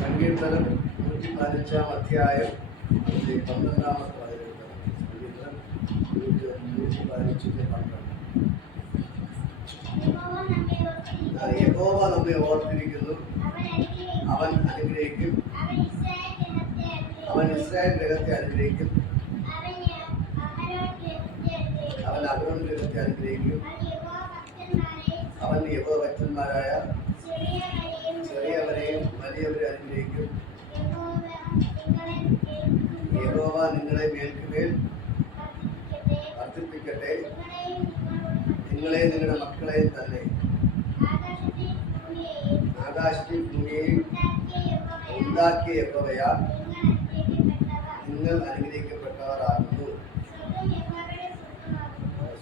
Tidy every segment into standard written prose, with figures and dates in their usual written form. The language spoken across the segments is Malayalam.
സങ്കീർത്തനം 115 അധ്യായം അതിന്റെ 12-ാമത്തെ വചനം. സങ്കീർത്തനം 115:12. യഹോവ നമ്മെ ഓർത്തിരിക്കുന്നു, അവൻ അനുഗ്രഹിക്കും, അവൻ ഇസ്രായേൽ ഗൃഹത്തെ അനുഗ്രഹിക്കും, അവൻ അഹരോൻ ഗൃഹത്തെ അനുഗ്രഹിക്കും, അവൻ യഹോവ ഭക്തന്മാരായ ചെറിയവരെയും വലിയവരെ അനുഗ്രഹിക്കും. യഹോവ നിങ്ങളെ മേൽക്കുമേൽ വർദ്ധിപ്പിക്കട്ടെ, നിങ്ങളെ നിങ്ങളുടെ മക്കളെയും തന്നെ. ആകാശത്തിൽ ഭൂമിയെയും ഉണ്ടാക്കിയ യഹോവയാൽ നിങ്ങൾ അനുഗ്രഹിക്കപ്പെട്ടവരാകുന്നു.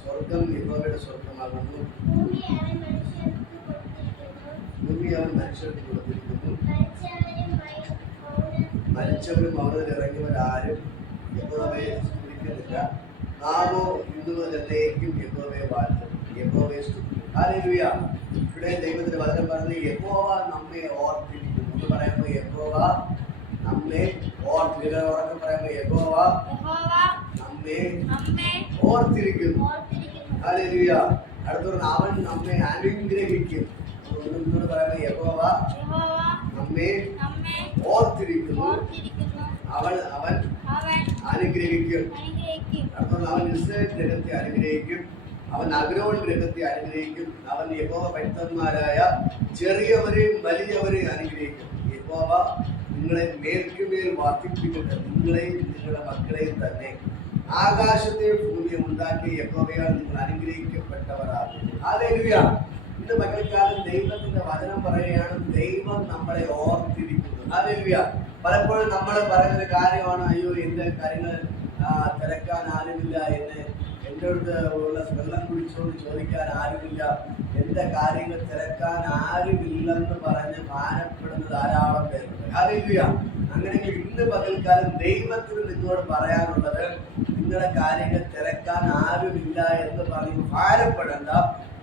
സ്വർഗം യഹോവയുടെ സ്വർഗമാകുന്നു, ഭൂമി അവൻ മനുഷ്യർക്ക് കൊടുത്തിരിക്കുന്നു. മരിച്ചവരും അവരിൽ ഇറങ്ങിയവരാരും യഹോവയെ സ്തുതിക്കുന്നില്ല. നാമോ ഇന്നു മുതലേക്കും യഹോവയെ വാഴ്ത്തും, യഹോവയെ സ്തുതിക്കും. ഹല്ലേലൂയ. ഇവിടെ ദൈവത്തിന്റെ വചനം പറഞ്ഞ് യഹോവ നമ്മെ ഓർത്തിരിക്കുന്നു എന്ന് പറയുമ്പോൾ യഹോവ നമ്മെ ഓർത്തിരിക്കുന്നു പറയുമ്പോൾ യഹോവ നമ്മെ ഓർത്തിരിക്കുന്നു. ഹല്ലേലൂയ. അടുത്തൊരു അവൻ നമ്മെ അനുഗ്രഹിക്കും എന്ന് പറയുമ്പോൾ യഹോവ നമ്മെ ഓർത്തിരിക്കുന്നു, അവൻ അനുഗ്രഹിക്കും. അടുത്തൊരു അവൻ ഇസ്രായേൽ ഗൃഹത്തെ അനുഗ്രഹിക്കും, അവൻ അഹരോൻ ഗൃഹത്തെ അനുഗ്രഹിക്കും, അവൻ യഹോവ ഭക്തന്മാരായ ചെറിയവരെയും വലിയവരെയും അനുഗ്രഹിക്കും. യഹോവ നിങ്ങളെ മേൽക്കുമേൽ വർദ്ധിപ്പിക്കട്ടെ, നിങ്ങളെയും നിങ്ങളുടെ മക്കളെയും തന്നെ. ആകാശത്തെ ഭൂമിയെ ഉണ്ടാക്കിയ യഹോവയാൽ നിങ്ങൾ അനുഗ്രഹിക്കപ്പെട്ടവരാകുന്നു. ഹല്ലേലൂയ. ഇന്ന് മക്കൾക്കാലം ദൈവത്തിന്റെ വചനം പറയുകയാണ്, ദൈവം നമ്മളെ ഓർത്തിരിക്കുന്നു. ഹല്ലേലൂയ. പലപ്പോഴും നമ്മൾ പറയുന്നൊരു കാര്യമാണ്, അയ്യോ എന്റെ കാര്യങ്ങൾ തിരക്കാൻ ആരുമില്ല, എൻ്റെ അടുത്ത് ഉള്ള വെള്ളം കുടിച്ചോണ്ട് ചോദിക്കാൻ ആരുമില്ല, എന്റെ കാര്യങ്ങൾ തിരക്കാൻ ആരുമില്ലെന്ന് പറഞ്ഞ് ഭാരപ്പെടുന്ന ധാരാളം പേരുണ്ട്. ഹല്ലേലൂയ. അങ്ങനെയെങ്കിൽ ഇന്ന് പകൽക്കാലം ദൈവത്തിന് നിങ്ങളോട് പറയാനുള്ളത്, നിങ്ങളുടെ കാര്യങ്ങൾ തിരക്കാൻ ആരുമില്ല എന്ന് പറഞ്ഞ് ഭാരപ്പെടേണ്ട.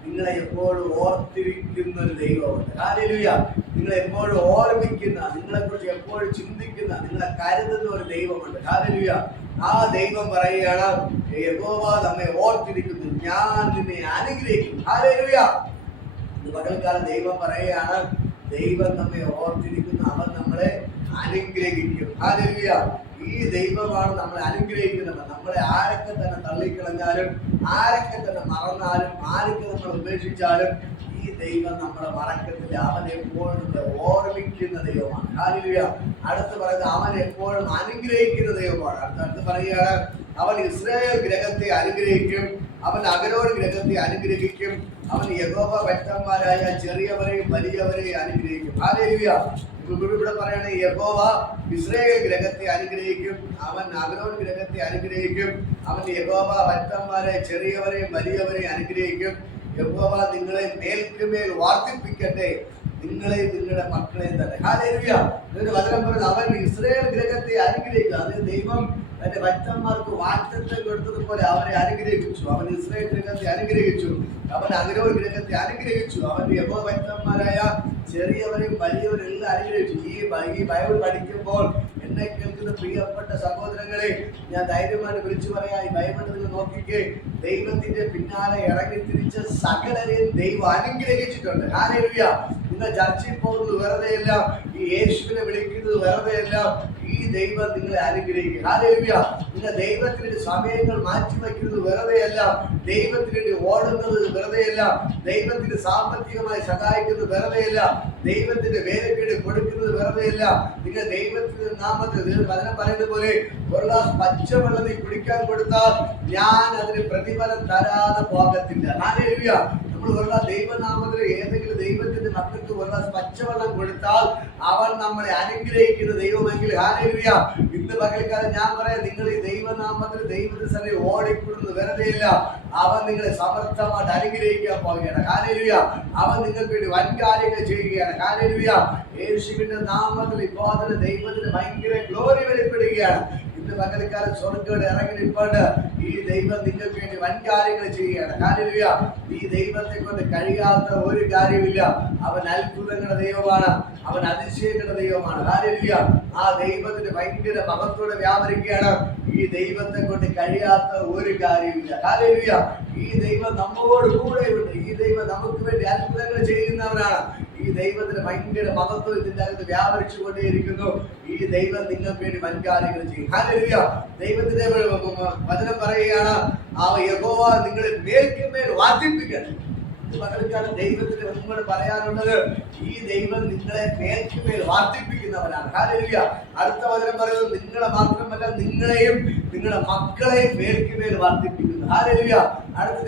നിങ്ങളെ എപ്പോഴും ഓർത്തിരിക്കുന്ന ഒരു ദൈവമുണ്ട്. ഹല്ലേലൂയ. നിങ്ങളെ എപ്പോഴും ഓർമ്മിക്കുന്ന, നിങ്ങളെ കുറിച്ച് എപ്പോഴും ചിന്തിക്കുന്ന, നിങ്ങളെ കരുതുന്ന ഒരു ദൈവമുണ്ട്. ഹല്ലേലൂയ. ആ ദൈവം പറയുകയാണ്, യഹോവ നമ്മെ ഓർത്തിരിക്കുന്നു, ഞാൻ നിന്നെ അനുഗ്രഹിക്കും. ഹല്ലേലൂയ. ഇന്ന് പകൽക്കാലം ദൈവം പറയുകയാണ്, ദൈവം നമ്മെ ഓർത്തിരിക്കുന്നു, അവൻ നമ്മളെ അനുഗ്രഹിക്കും. ഹല്ലേലൂയ. ഈ ദൈവമാണ് നമ്മളെ അനുഗ്രഹിക്കുന്നത്. നമ്മളെ ആരൊക്കെ തന്നെ തള്ളിക്കളഞ്ഞാലും, ആരൊക്കെ തന്നെ മറന്നാലും, ആരൊക്കെ നമ്മൾ ഉപേക്ഷിച്ചാലും ഈ ദൈവം നമ്മളെ മറക്കത്തില്ല. അവൻ എപ്പോഴും ഓർമ്മിക്കുന്ന ദൈവമാണ്. ഹല്ലേലൂയ. അടുത്ത് പറയുന്നത് അവൻ എപ്പോഴും അനുഗ്രഹിക്കുന്ന ദൈവമാണ്. അടുത്ത് പറയുകയാണ്, അവൻ ഇസ്രായേൽ ഗൃഹത്തെ അനുഗ്രഹിക്കും, അവൻ അഹരോൻ ഗൃഹത്തെ അനുഗ്രഹിക്കും, അവൻ യഹോവ ഭക്തന്മാരായ ചെറിയവരെയും വലിയവരെയും അനുഗ്രഹിക്കും. ഹല്ലേലൂയ. ഇവിടെ പറയണ യഹോവ ഇസ്രായേൽ ഗൃഹത്തെ അനുഗ്രഹിക്കും, അവൻ അഹരോൻ ഗൃഹത്തെ അനുഗ്രഹിക്കും, അവൻ യഹോവ ഭക്തന്മാരെ ചെറിയവരെയും വലിയവരെയും അനുഗ്രഹിക്കും. യഹോവ നിങ്ങളെ മേൽക്കുമേൽ വർദ്ധിപ്പിക്കട്ടെ, നിങ്ങളെയും നിങ്ങളുടെ മക്കളെയും തന്നെ. ഹല്ലേലൂയ. ഇതിന്റെ വചനം പറയുന്നത്, അവൻ ഇസ്രായേൽ ഗൃഹത്തെ അനുഗ്രഹിക്കും. അത് ദൈവം തന്റെ ഭക്തന്മാർക്ക് വാഗ്ദത്തം കൊടുത്തതുപോലെ അവരെ അനുഗ്രഹിച്ചു. അവൻ ഇസ്രായേൽ ഗൃഹത്തെ അനുഗ്രഹിച്ചു, അവൻ അഹരോൻ ഗൃഹത്തെ അനുഗ്രഹിച്ചു, അവൻ യഹോവ ഭക്തന്മാരായ ചെറിയവരെയും വലിയവരും എല്ലാം അനുഗ്രഹിച്ചു. ഈ ബൈബിൾ പഠിക്കുമ്പോൾ എന്നെ കേൾക്കുന്ന പ്രിയപ്പെട്ട സഹോദരങ്ങളെ, ഞാൻ ധൈര്യമായിട്ട് വിളിച്ചു പറയാം, ഈ ബൈബിൾ നിങ്ങൾ നോക്കിക്കേ, ദൈവത്തിന്റെ പിന്നാലെ ഇറങ്ങി തിരിച്ച സകലരെയും ദൈവം അനുഗ്രഹിച്ചിട്ടുണ്ട്. ഹല്ലേലൂയ. നിങ്ങൾ ചർച്ചയിൽ പോകുന്നത് വെറുതെയല്ല, ഈ യേശുവിനെ വിളിക്കുന്നത് വെറുതെയല്ല, ഈ ദൈവം നിങ്ങളെ അനുഗ്രഹിക്കും. ഹല്ലേലൂയ. നിങ്ങൾ ദൈവത്തിന് സമയങ്ങൾ മാറ്റിവെക്കുന്നത് വെറുതെയല്ല, ദൈവത്തിന് ഓടുന്നത് വെറുതെയല്ല, ദൈവത്തിന് സാമ്പത്തികമായി സഹായിക്കുന്നത് വെറുതെയല്ല, ദൈവത്തിന്റെ വേലക്കേട് കൊടുക്കുന്നത് വെറുതെയല്ല. നിങ്ങൾ ദൈവത്തിന്റെ നാമത്തിൽ വചനം പറയുന്നത് പോലെ ഒരു ഗ്ലാസ് പച്ചവെള്ളം നീ കുടിക്കാൻ കൊടുത്താൽ ഞാൻ അതിന് പ്രതിഫലം തരാതെ പോകത്തില്ല. ഹല്ലേലൂയ. നമ്മൾ ഒരു ദൈവനാമത്തിൽ ഏതെങ്കിലും ദൈവത്തിന്റെ മക്കൾക്ക് ഒരു ഗ്ലാസ് പച്ചവെള്ളം കൊടുത്താൽ അവൻ നമ്മളെ അനുഗ്രഹിക്കുന്ന ദൈവമെങ്കിൽ, ഹല്ലേലൂയ, ഇന്ന് പകൽക്കാലം ഞാൻ പറയാം, നിങ്ങൾ ഈ ദൈവനാമത്തിൽ ദൈവത്തിന്റെ സഭയിൽ ഓടിക്കൊടുന്നത് വെറുതെയില്ല. അവൻ നിങ്ങളെ സമർത്ഥമായിട്ട് അനുഗ്രഹിക്കാൻ പോവുകയാണ്. ഹല്ലേലൂയ. അവൻ നിങ്ങൾക്ക് വേണ്ടി വൻ കാര്യങ്ങൾ ചെയ്യുകയാണ്. ഹല്ലേലൂയ. യേശുവിന്റെ നാമത്തിൽ ഇപ്പോൾ ദൈവത്തിന് ഭയങ്കര ഗ്ലോറി വെളിപ്പെടുകയാണ്. ഇന്ന് പകൽക്കാലം സ്വർഗ്ഗം ഇറങ്ങി നിൽപ്പുണ്ട്. ഈ ദൈവം നിങ്ങൾക്ക് വേണ്ടി വൻ കാര്യങ്ങൾ ചെയ്യുകയാണ്. ഹല്ലേലൂയ. ഈ ദൈവത്തെ കൊണ്ട് കഴിയാത്ത ഒരു കാര്യമില്ല. അവൻ അത്ഭുതങ്ങളുടെ ദൈവമാണ്, അവൻ അതിശയങ്ങളുടെ ദൈവമാണ്. ഹല്ലേലൂയ. ആ ദൈവത്തിന് ഭയങ്കര മഹത്വത്തോടെ വ്യാപരിക്കുകയാണ്. ഈ ദൈവത്തെ കൊണ്ട് കഴിയാത്ത ഒരു കാര്യമില്ല. ഹല്ലേലൂയ. ഈ ദൈവം നമ്മോട് കൂടെയുണ്ട്. ഈ ദൈവം നമുക്ക് വേണ്ടി അത്ഭുതങ്ങൾ ചെയ്യുന്നവനാണ്. ഈ ദൈവത്തിന് ഭയങ്കര മഹത്വം ഇതിന്റെ അകത്ത് വ്യാപരിച്ചു കൊണ്ടേയിരിക്കുന്നു. ഈ ദൈവം നിങ്ങൾക്ക് വേണ്ടി വൻകാര്യങ്ങൾ ചെയ്യും. ഹല്ലേലൂയ. ദൈവത്തിന്റെ വചനം പറയുകയാണ്, ആ യഹോവ നിങ്ങളെ മേൽക്കുമേൽ വർദ്ധിപ്പിക്കണം. പകൽക്കാലം ദൈവത്തിന് നിങ്ങളോട് പറയാനുള്ളത്, ഈ ദൈവം നിങ്ങളെ മേൽക്കുമേൽ വർദ്ധിപ്പിക്കുന്നവനാണ്. ഹല്ലേലൂയ. അടുത്ത വചനം പറയുന്നത്, നിങ്ങളെ മാത്രമല്ല നിങ്ങളെയും നിങ്ങളുടെ മക്കളെയും മേൽക്കുമേൽ വർദ്ധിപ്പിക്കുന്നു. ഹല്ലേലൂയ. അടുത്ത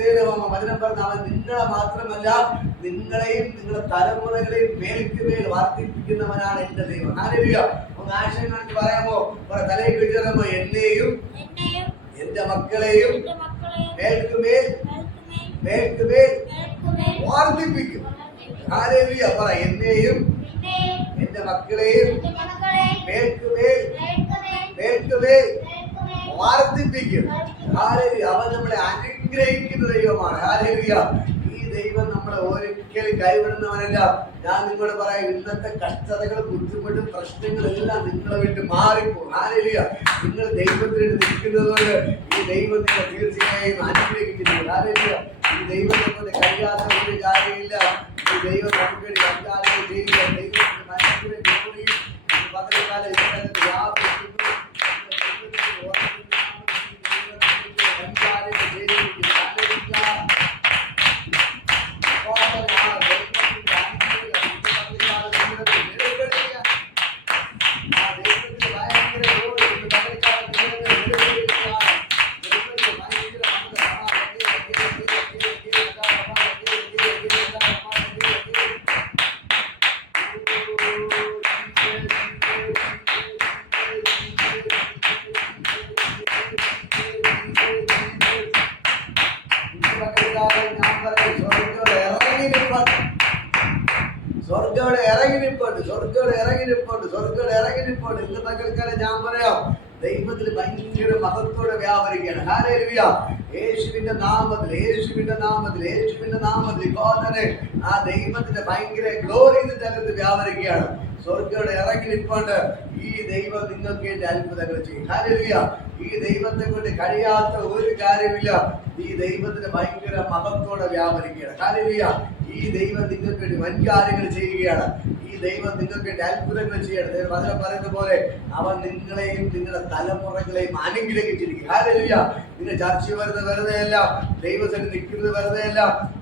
വചനം പറഞ്ഞ, അവൻ നിങ്ങളെ മാത്രമല്ല നിങ്ങളെയും നിങ്ങളുടെ തലമുറകളെയും മേൽക്കുമേൽ വർദ്ധിപ്പിക്കുന്നവനാണ് എന്റെ ദൈവം. ഹല്ലേലൂയ. ഒന്ന് ആശയം കാണിച്ച് പറയാമോ? തലയിൽ വെച്ചിറങ്ങുമ്പോ എന്നെയും എന്റെ മക്കളെയും മേൽക്കുമേൽ മേൽക്കുമേൽ വർദ്ധിപ്പിക്കും. ഹല്ലേലൂയ. പറ, എന്നെയും എന്റെ മക്കളെയും മേൽക്കുമേൽ മേൽക്കുമേൽ വർദ്ധിപ്പിക്കും. ഹല്ലേലൂയ. അവൻ നമ്മളെ അനുഗ്രഹിക്കുന്ന ദൈവമാണ്. ഹല്ലേലൂയ. ഈ ദൈവം നമ്മളെ ഒരിക്കലും കൈവിടുന്നവനല്ല. ഞാൻ നിങ്ങളോട് പറയാം, ഇന്നത്തെ കഷ്ടതകൾ, ബുദ്ധിമുട്ടും പ്രശ്നങ്ങളും എല്ലാം നിങ്ങളെ വിട്ട് മാറിപ്പോകും. ഹല്ലേലൂയ. നിങ്ങൾ ദൈവത്തിന് നിൽക്കുന്നതുകൊണ്ട് ഈ ദൈവം നിങ്ങളെ തീർച്ചയായും അനുഗ്രഹിക്കുന്നു. ഹല്ലേലൂയ. ഈ ദൈവത്തെ കൊണ്ട് കഴിയാത്ത ഒരു കാര്യമില്ല. ഈ ദൈവം നമുക്ക് വേണ്ടി കാര്യങ്ങൾ ചെയ്യുക. ദൈവത്തിന്റെ മനസ്സിനെ പകൽക്കാലം സ്വർഗ്ഗം ഇന്ന് പകൽക്കാലം ഞാൻ പറയാം, ദൈവത്തിന് ഭയങ്കര മഹത്വത്തോടെ വ്യാപരിക്കുകയാണ്. ഹല്ലേലൂയ. യേശുവിന്റെ നാമത്തിൽ ഇപ്പോൾ തന്നെ ആ ദൈവത്തിന്റെ ഭയങ്കര ഗ്ലോറി ഇതിന്റെ അകത്ത് വ്യാപരിക്കുകയാണ്. സ്വർഗ്ഗം ഇറങ്ങി നിൽപ്പുണ്ട്. ഈ ദൈവം നിങ്ങൾക്ക് വേണ്ടി അത്ഭുതങ്ങൾ ചെയ്യും. ഹല്ലേലൂയ. ഈ ദൈവത്തെ കൊണ്ട് കഴിയാത്ത ഒരു കാര്യമില്ല. ഈ ദൈവത്തിന് ഭയങ്കര മഹത്വത്തോടെ വ്യാപരിക്കുകയാണ്. ഹല്ലേലൂയ. ഈ ദൈവം നിങ്ങൾക്ക് വേണ്ടി വൻ കാര്യങ്ങൾ ചെയ്യുകയാണ്. ഈ ദൈവം നിങ്ങൾക്ക് വേണ്ടി അത്ഭുതങ്ങൾ ചെയ്യണം. വചനം പറയുന്ന പോലെ അവൻ നിങ്ങളെയും നിങ്ങളുടെ തലമുറകളെയും അനുഗ്രഹിച്ചിരിക്കും. ഹല്ലേലൂയ. നിങ്ങൾ ചർച്ച വരുന്നത് വെറുതെയല്ല, ദൈവസന്നിധി നിൽക്കുന്നത് വെറുതെയല്ല,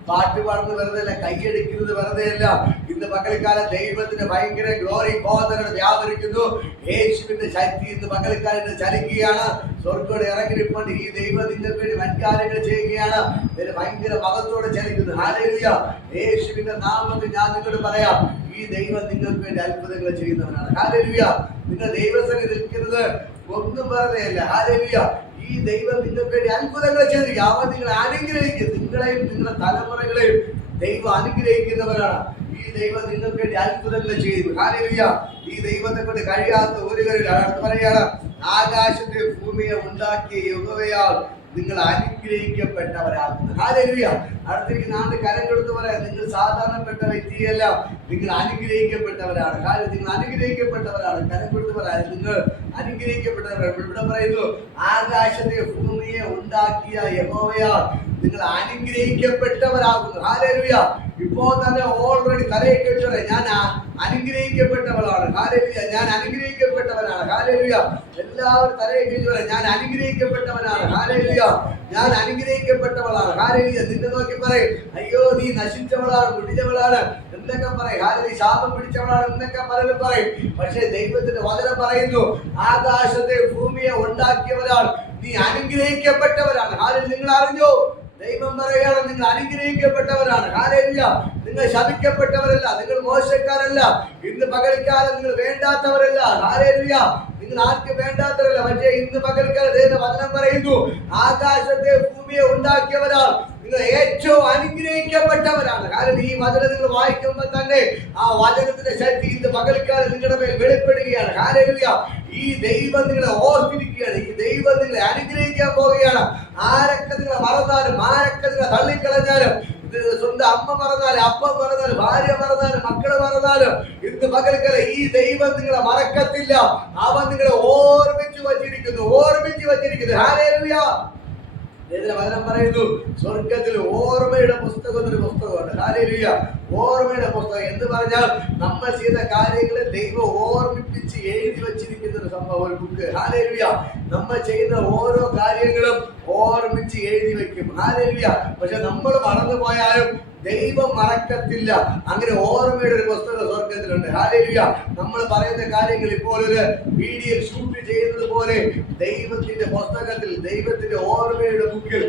പാട്ട് പാടുന്നത് വെറുതെയല്ല, കൈയടിക്കുന്നത് വെറുതെയല്ല. ഇന്ന് പകൽക്കാലം ദൈവത്തിന്റെ ഭയങ്കര ഗ്ലോറി ബോധനോട് വ്യാപരിക്കുന്നു. യേശുവിന്റെ ശക്തി ഇന്ന് പകൽക്കാലത്ത് ചലിക്കുകയാണ്. സ്വർഗ്ഗം ഇറങ്ങിയിരിപ്പുണ്ട്. ഈ ദൈവം നിങ്ങൾക്ക് വേണ്ടി വൻകാര്യങ്ങൾ ചെയ്യുകയാണ്. ഭയങ്കര മഹത്വത്തോടെ ചലിക്കുന്നു. ഹല്ലേലൂയ. യേശുവിന്റെ നാമത്തിൽ ഞാൻ നിങ്ങളോട് പറയാം, ഈ ദൈവം നിങ്ങൾക്ക് വേണ്ടി അത്ഭുതങ്ങൾ ചെയ്യുന്നവനാണ്. ഹല്ലേലൂയ. നിങ്ങൾ ദൈവസന്നിധി നിൽക്കുന്നത് ഒന്നും വെറുതെയല്ല. ഹല്ലേലൂയ. ഈ ദൈവം നിങ്ങൾക്ക് വേണ്ടി അത്ഭുതങ്ങൾ ചെയ്തിരിക്കും. അവൻ നിങ്ങളെ അനുഗ്രഹിക്കും. നിങ്ങളെയും നിങ്ങളുടെ തലമുറകളെയും ദൈവം അനുഗ്രഹിക്കുന്നവരാണ്. ഈ ദൈവം നിങ്ങൾക്ക് വേണ്ടി അത്ഭുതങ്ങൾ ചെയ്തു. ഹല്ലേലൂയ. ഈ ദൈവത്തെ കൊണ്ട് കഴിയാത്ത ഒരു കാര്യമില്ല. അടുത്ത് പറയാണ്, ആകാശത്തെ ഭൂമിയെ ഉണ്ടാക്കിയ യഹോവയാൽ നിങ്ങൾ അനുഗ്രഹിക്കപ്പെട്ടവരാകുന്നു. ഹല്ലേലൂയ. അടുത്തിരിക്കുന്ന ആണ്ട് കരം കൊടുത്ത് പറയാം, നിങ്ങൾ സാധാരണപ്പെട്ട വ്യക്തിയല്ല, നിങ്ങൾ അനുഗ്രഹിക്കപ്പെട്ടവരാണ്. നിങ്ങൾ അനുഗ്രഹിക്കപ്പെട്ടവരാണ്. കരം കൊടുത്ത് പറയാം, നിങ്ങൾ അനുഗ്രഹിക്കപ്പെട്ടവരാണ്. ഇവിടെ പറയുന്നു, ആകാശത്തെ ഭൂമിയെ ഉണ്ടാക്കിയ യഹോവയാൽ നിങ്ങൾ അനുഗ്രഹിക്കപ്പെട്ടവരാകുന്നു. ഹല്ലേലൂയ. ഇപ്പോ തന്നെ ഓൾറെഡി തലയിൽ കേട്ടത്, ഞാൻ അനുഗ്രഹിക്കപ്പെട്ടവളാണ്. ഹല്ലേലൂയ. ഞാൻ അനുഗ്രഹിക്കപ്പെട്ടവനാണ്. ഹല്ലേലൂയ. എല്ലാവരും തലയിൽ കേട്ടത്, ഞാൻ അനുഗ്രഹിക്കപ്പെട്ടവനാണ്. ഹല്ലേലൂയ. ഞാൻ അനുഗ്രഹിക്കപ്പെട്ടവളാണ്. ഹല്ലേലൂയ. നിന്നെ നോക്കി പറയും, അയ്യോ നീ നശിച്ചവളാണ്, മുടിഞ്ഞവളാണ് എന്നൊക്കെ പറയും. ഹല്ലേലൂയ. ശാപം പിടിച്ചവളാണ് എന്നൊക്കെ പലരും പറയും. പക്ഷേ ദൈവത്തിന്റെ വചനം പറയുന്നു, ആകാശത്തെ ഭൂമിയെ ഉണ്ടാക്കിയവരാൾ നീ അനുഗ്രഹിക്കപ്പെട്ടവരാണ്. ഹല്ലേലൂയ. നിങ്ങൾ അറിഞ്ഞോ? ദൈവം പറയുകയാണ്, നിങ്ങൾ അനുഗ്രഹിക്കപ്പെട്ടവരാണ്. ഹല്ലേലൂയ. നിങ്ങൾ ശപിക്കപ്പെട്ടവരല്ല, നിങ്ങൾ മോശക്കാരല്ല. ഇന്ന് പകൽക്കാലം നിങ്ങൾ വേണ്ടാത്തവരല്ല. ഹല്ലേലൂയ. നിങ്ങൾ ആർക്ക് വേണ്ടാത്തവരല്ല. പക്ഷേ ഇന്ന് പകൽക്കാലം വചനം പറയുന്നു, ആകാശത്തെ ഭൂമിയെ ഉണ്ടാക്കിയവരാൽ നിങ്ങൾ ഏറ്റവും അനുഗ്രഹിക്കപ്പെട്ടവരാണ്. കാരണം ഈ വചനം നിങ്ങൾ വായിക്കുമ്പോൾ തന്നെ ആ വചനത്തിന്റെ ശക്തി ഇന്ന് പകൽക്കാലം നിങ്ങളുടെ മേൽ വെളിപ്പെടുകയാണ്. ഹല്ലേലൂയ. ഈ ഈ ദൈവം നിങ്ങളെ ഓർത്തിരിക്കുകയാണ്. ഈ ദൈവം നിങ്ങളെ അനുഗ്രഹിക്കാൻ പോവുകയാണ്. ആരൊക്കെ നിങ്ങളെ മറന്നാലും, ആരൊക്കെ നിങ്ങളെ തള്ളിക്കളഞ്ഞാലും, സ്വന്തം അമ്മ മറന്നാലും, അപ്പം മറന്നാലും, ഭാര്യ മറന്നാലും, മക്കള് മറന്നാലും, ഇന്ന് പകൽക്കല ഈ ദൈവം നിങ്ങളെ മറക്കത്തില്ല. അവൻ നിങ്ങളെ ഓർമ്മിച്ചു വച്ചിരിക്കുന്നു. ഹല്ലേലൂയ. വചനം പറയുന്നു, സ്വർഗത്തിൽ ഓർമ്മയുടെ പുസ്തകം എന്നൊരു പുസ്തകമുണ്ട്. ഹല്ലേലൂയ. ഓർമ്മയുടെ പുസ്തകം എന്ന് പറഞ്ഞാൽ നമ്മൾ ചെയ്ത കാര്യങ്ങളെ ദൈവം ഓർമ്മിപ്പിച്ച് എഴുതി വച്ചിരിക്കുന്ന ഒരു സംഭവം, ഒരു ബുക്ക്. ഹല്ലേലൂയ. നമ്മൾ ചെയ്യുന്ന ഓരോ കാര്യങ്ങളും ഓർമ്മിച്ച് എഴുതി വെക്കും. ഹല്ലേലൂയ. പക്ഷെ നമ്മൾ മറന്നു പോയാലും ദൈവം മറക്കത്തില്ല. അങ്ങനെ ഓർമ്മയുടെ ഒരു പുസ്തകം സ്വർഗത്തിലുണ്ട്. ഹല്ലേലൂയ. നമ്മൾ പറയുന്ന കാര്യങ്ങൾ ഇപ്പോൾ ഒരു വീഡിയോ ഷൂട്ട് ചെയ്യുന്നത് പോലെ ദൈവത്തിന്റെ പുസ്തകത്തിൽ, ദൈവത്തിന്റെ ഓർമ്മയുടെ ബുക്കിൽ